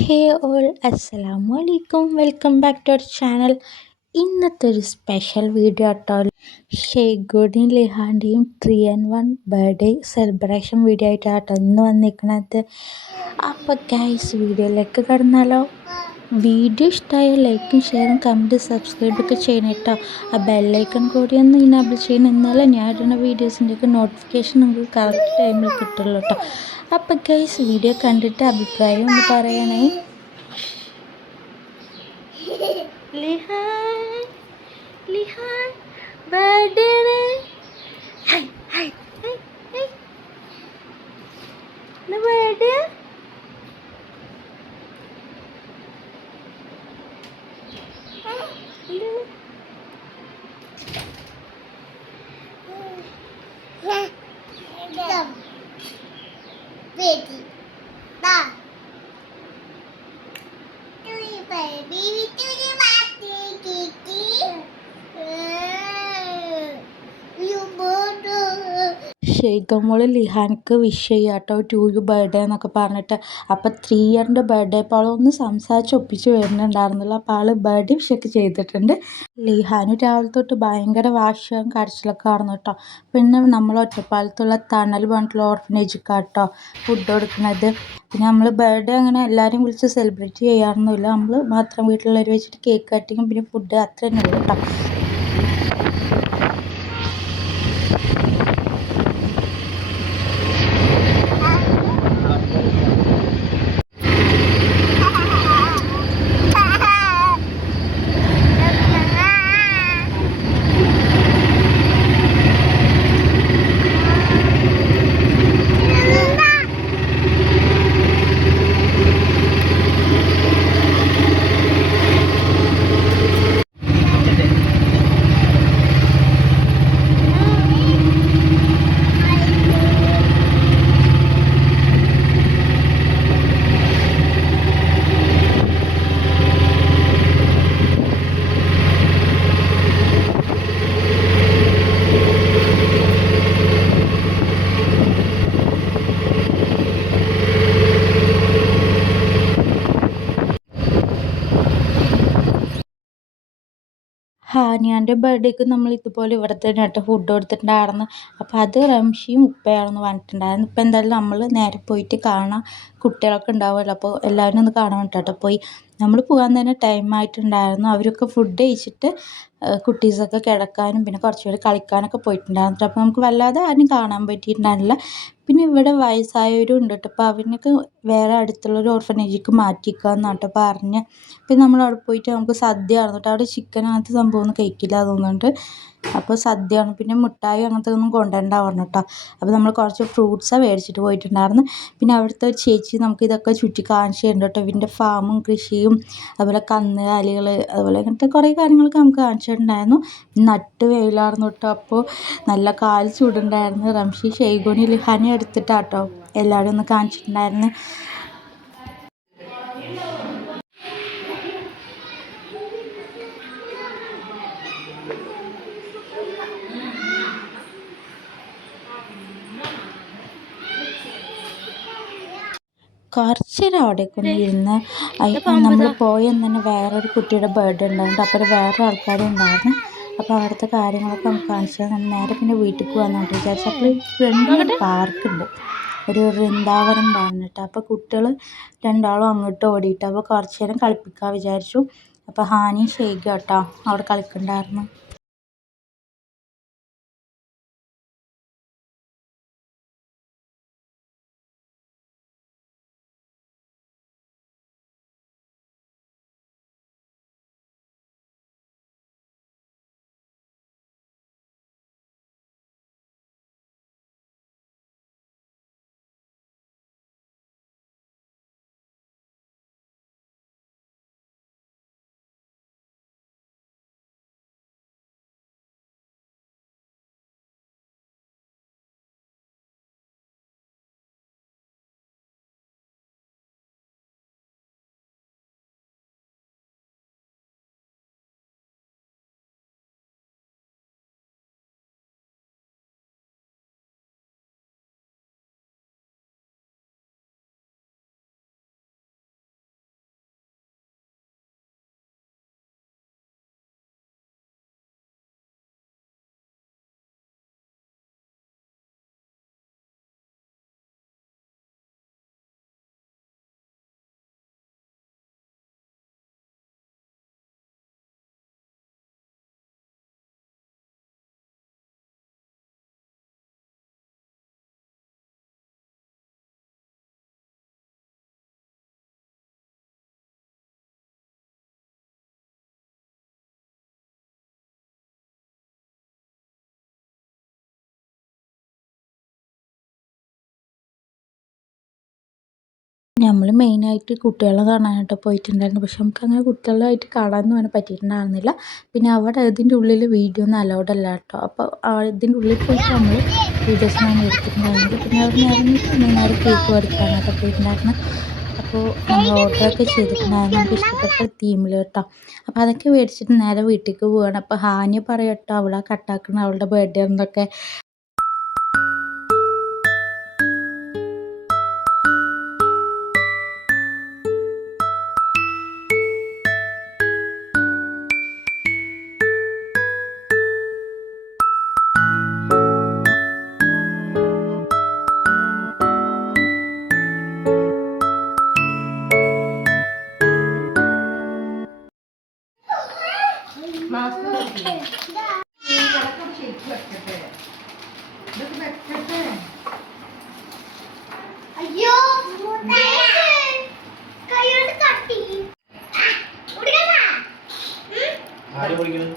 ഹേ all അസ്സലാമു അലൈക്കും welcome back to our channel. ഇന്നത്തെ ഒരു സ്പെഷ്യൽ വീഡിയോ ആട്ടോ. ഷെയ്ഖുടെയും ലിഹാൻ്റെയും 3-in-1 ബർത്ത്ഡേ സെലിബ്രേഷൻ വീഡിയോ ആയിട്ടാട്ടോ ഇന്ന് വന്നിരിക്കുന്നത്. അപ്പോൾ ഗൈസ് വീഡിയോയിലേക്ക് കടന്നാലോ. വീഡിയോ ഇഷ്ടമായ ലൈക്കും ഷെയറും കമൻറ്റ് സബ്സ്ക്രൈബൊക്കെ ചെയ്യണം കേട്ടോ. ആ ബെല്ലൈക്കൺ കൂടി ഒന്ന് ഇനാബിൾ ചെയ്യണം, എന്നാലേ ഞാൻ ഇടുന്ന വീഡിയോസിൻ്റെയൊക്കെ നോട്ടിഫിക്കേഷൻ നിങ്ങൾക്ക് കറക്റ്റ് ടൈമിൽ കിട്ടുള്ളൂ കേട്ടോ. അപ്പോൾ ഗൈസ് വീഡിയോ കണ്ടിട്ട് അഭിപ്രായം ഒന്ന് പറയണേ. Lihan Lihan birthday hi hi hi hi birthday Baby, da. Do you baby? Do you want to Kiki? You both. ഷെയ്ഖമോള് ലിഹാൻക്ക് വിഷ് ചെയ്യാട്ടോ 2 ബർത്ത്ഡേ എന്നൊക്കെ പറഞ്ഞിട്ട്. അപ്പോൾ 3 ഇയറിൻ്റെ ബർത്ത്ഡേ അപ്പോൾ ഒന്ന് സംസാരിച്ച് ഒപ്പിച്ച് വരുന്നുണ്ടായിരുന്നില്ല. അപ്പോൾ ആൾ ബർത്ത്ഡേ വിഷൊക്കെ ചെയ്തിട്ടുണ്ട്. ലിഹാന് രാവിലെ തൊട്ട് ഭയങ്കര വാശിയും കരച്ചിലൊക്കെ ആയിരുന്നു കേട്ടോ. പിന്നെ നമ്മൾ ഒറ്റപ്പാലത്തുള്ള തണൽ പറഞ്ഞിട്ടുള്ള ഓർഫനേജിക്കാട്ടോ ഫുഡ് കൊടുക്കുന്നത്. പിന്നെ നമ്മൾ ബർത്ത്ഡേ അങ്ങനെ എല്ലാവരും വിളിച്ച് സെലിബ്രേറ്റ് ചെയ്യാറൊന്നുമില്ല. നമ്മൾ മാത്രം വീട്ടിലുള്ളവർ വെച്ചിട്ട് കേക്ക് കട്ടിങ്ങും പിന്നെ ഫുഡ് അത്ര തന്നെ ഉള്ളൂ കേട്ടോ. ഹാനിയാൻ്റെ ബർത്ത്ഡേക്ക് നമ്മൾ ഇതുപോലെ ഇവിടെ തന്നെ ആയിട്ട് ഫുഡ് കൊടുത്തിട്ടുണ്ടായിരുന്നു. അപ്പോൾ അത് റംഷിയും ഉപ്പയാണെന്ന് പറഞ്ഞിട്ടുണ്ടായിരുന്നു. ഇപ്പോൾ എന്തായാലും നമ്മൾ നേരെ പോയിട്ട് കാണാം. കുട്ടികളൊക്കെ ഉണ്ടാവുമല്ലോ, അപ്പോൾ എല്ലാവരും ഒന്ന് കാണാൻ വേണ്ടിയിട്ടോ പോയി. നമ്മൾ പോകാൻ തന്നെ ടൈം ആയിട്ടുണ്ടായിരുന്നു. അവരൊക്കെ ഫുഡ് കഴിച്ചിട്ട് കുട്ടീസൊക്കെ കിടക്കാനും പിന്നെ കുറച്ച് പേര് കളിക്കാനൊക്കെ പോയിട്ടുണ്ടായിരുന്നു. അപ്പോൾ നമുക്ക് വല്ലാതെ ആരും കാണാൻ പറ്റിയിട്ടുണ്ടായിരുന്നില്ല. പിന്നെ ഇവിടെ വയസ്സായവരും ഉണ്ട് കേട്ടോ. അപ്പോൾ അവനൊക്കെ വേറെ അടുത്തുള്ളൊരു ഓർഫനേജിലേക്ക് മാറ്റിക്കാമെന്നാണ് കേട്ടോ പറഞ്ഞ്. പിന്നെ നമ്മൾ അവിടെ പോയിട്ട് നമുക്ക് സദ്യ ആയിരുന്നു കേട്ടോ. അവിടെ ചിക്കൻ അങ്ങനത്തെ സംഭവമൊന്നും കഴിക്കില്ല തോന്നുന്നുണ്ട്. അപ്പോൾ സദ്യയാണ്. പിന്നെ മിഠായി അങ്ങനത്തെ ഒന്നും കൊണ്ടുവരണ്ട പറഞ്ഞു കേട്ടോ. അപ്പോൾ നമ്മൾ കുറച്ച് ഫ്രൂട്ട്സാണ് മേടിച്ചിട്ട് പോയിട്ടുണ്ടായിരുന്നു. പിന്നെ അവിടുത്തെ ഒരു ചേച്ചി നമുക്ക് ഇതൊക്കെ ചുറ്റി കാണിച്ചു തരുന്നുണ്ട് കേട്ടോ. ഇവൻ്റെ ഫാമും കൃഷിയും അതുപോലെ കന്നുകാലികൾ അതുപോലെ ഇങ്ങനത്തെ കുറേ കാര്യങ്ങളൊക്കെ നമുക്ക് കാണിച്ചു തരുന്നുണ്ടായിരുന്നു. നട്ട് വെയിലായിരുന്നു കേട്ടോ. അപ്പോൾ നല്ല കാൽ ചൂടുണ്ടായിരുന്നു. റംഷി ഷെയ്ഖുനി ലിഹാനെ എടുത്തിട്ടാട്ടോ എല്ലാവരും ഒന്ന് കാണിച്ചിട്ടുണ്ടായിരുന്നു. കുറച്ച് നേരം അവിടേക്ക് ഒന്ന് ഇരുന്ന് നമ്മൾ പോയെന്ന് തന്നെ വേറൊരു കുട്ടിയുടെ ബർത്ത്ഡേ ഉണ്ടായിരുന്നു. അപ്പോൾ വേറെ ആൾക്കാരും ഉണ്ടായിരുന്നു. അപ്പോൾ അവിടുത്തെ കാര്യങ്ങളൊക്കെ നമുക്ക് കാണിച്ചാൽ നമ്മൾ നേരെ പിന്നെ വീട്ടിൽ പോകാമെന്നാണ് വിചാരിച്ചത്. അപ്പോൾ ഫ്രണ്ടിലൊരു പാർക്കുണ്ട്, ഒരു വൃന്ദാവനം പറഞ്ഞിട്ട്. അപ്പോൾ കുട്ടികൾ രണ്ടാളും അങ്ങോട്ട് ഓടിയിട്ട് അപ്പോൾ കുറച്ച് നേരം കളിപ്പിക്കാൻ വിചാരിച്ചു. അപ്പോൾ ഹാനി ഷെയ്ഖ് കേട്ടോ അവിടെ കളിക്കണ്ടായിരുന്നു. നമ്മൾ മെയിനായിട്ട് കുട്ടികളെ കാണാനായിട്ട് പോയിട്ടുണ്ടായിരുന്നു. പക്ഷെ നമുക്കങ്ങനെ കുട്ടികളായിട്ട് കാണാനൊന്നും അങ്ങനെ പറ്റിയിട്ടുണ്ടായിരുന്നില്ല. പിന്നെ അവിടെ ഇതിൻ്റെ ഉള്ളിൽ വീഡിയോ ഒന്നും അലൗഡ് അല്ല കേട്ടോ. അപ്പോൾ ഇതിൻ്റെ ഉള്ളിൽ പോയിട്ട് നമ്മൾ വീഡിയോസൊന്നും എടുത്തിട്ടുണ്ടായിരുന്നില്ല. പിന്നെ അവിടെ നേരെ കേക്ക് മേടിക്കാനായിട്ട് പോയിട്ടുണ്ടായിരുന്നു. അപ്പോൾ നമ്മൾ ഓർഡറൊക്കെ ചെയ്തിട്ടുണ്ടായിരുന്നു നമുക്ക് ഇഷ്ടപ്പെട്ട തീമിൽ കേട്ടോ. അപ്പോൾ അതൊക്കെ മേടിച്ചിട്ട് നേരെ വീട്ടിലേക്ക് പോവുകയാണ്. അപ്പോൾ ഹാനി പറയും കേട്ടോ അവളെ കട്ടാക്കണം അവളുടെ ബർത്ത്ഡേ എന്നൊക്കെ. അയ്യോ കൈയോട് തട്ടി ആര് പഠിക്കണം